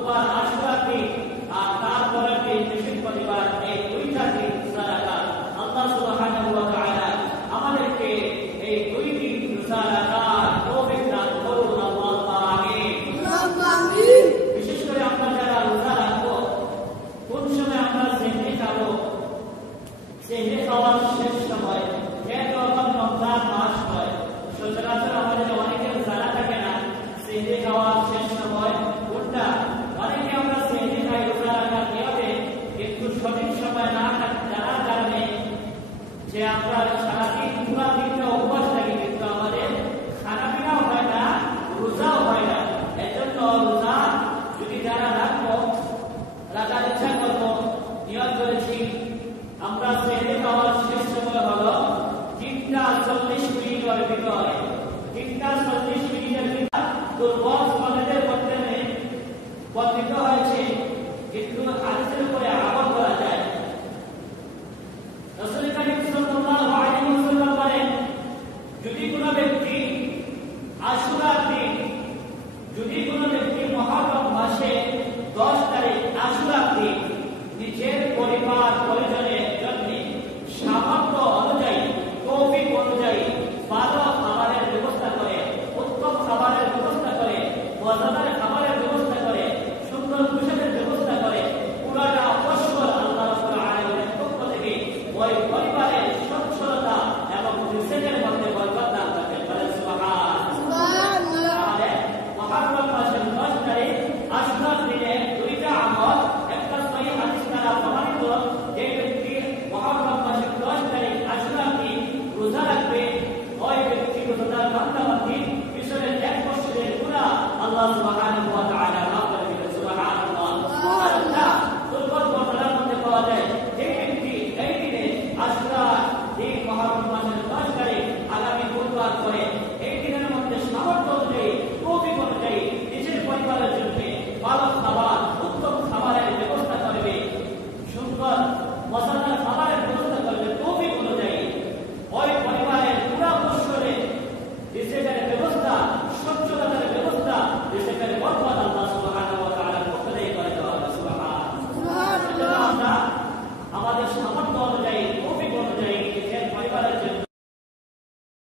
বুধবার আশুরাকে আর তারপরে বৃহস্পতিবার এই দুইটা দিন রোজা রাখা। আল্লাহ সুবহানাহু ওয়া তাআলা আমাদেরকে এই দুই দিন রোজা রাখার তৌফিক দান করুন। আল্লাহুম্মা আমিন। আমিন। বিশেষ করে আমরা যারা রোজা রাখবো, কোন সময় আমরা সেহরি খাবো? সেহরি খাওয়ার শেষ সময়, যখন রমজান মাস হয়, সচরাচর আমাদের অনেকের জানা থাকে না সেহরি খাওয়ার শেষ সময় কোনটা। অনেকে আমরা সেহরি খাই রোজা রাখার নিয়তে, কিন্তু সঠিক সময় না জানার কারণে যে আমরা সারাদিন পুরা দিনটা উপবাস থাকি, কিন্তু আমাদের খানা পিনাও হয় না, রোজাও হয় না। এজন্য রোজা যদি যারা রাখবো, রাখার ইচ্ছা করবো, নিয়ত করেছি আমরা সেহরি খাওয়ার শেষ সময় হলো 3:40 মিনিটের ভিতরে। 3:40 মিনিটের ভিতরে দুর্বল সমাজের মধ্যে বর্ণিত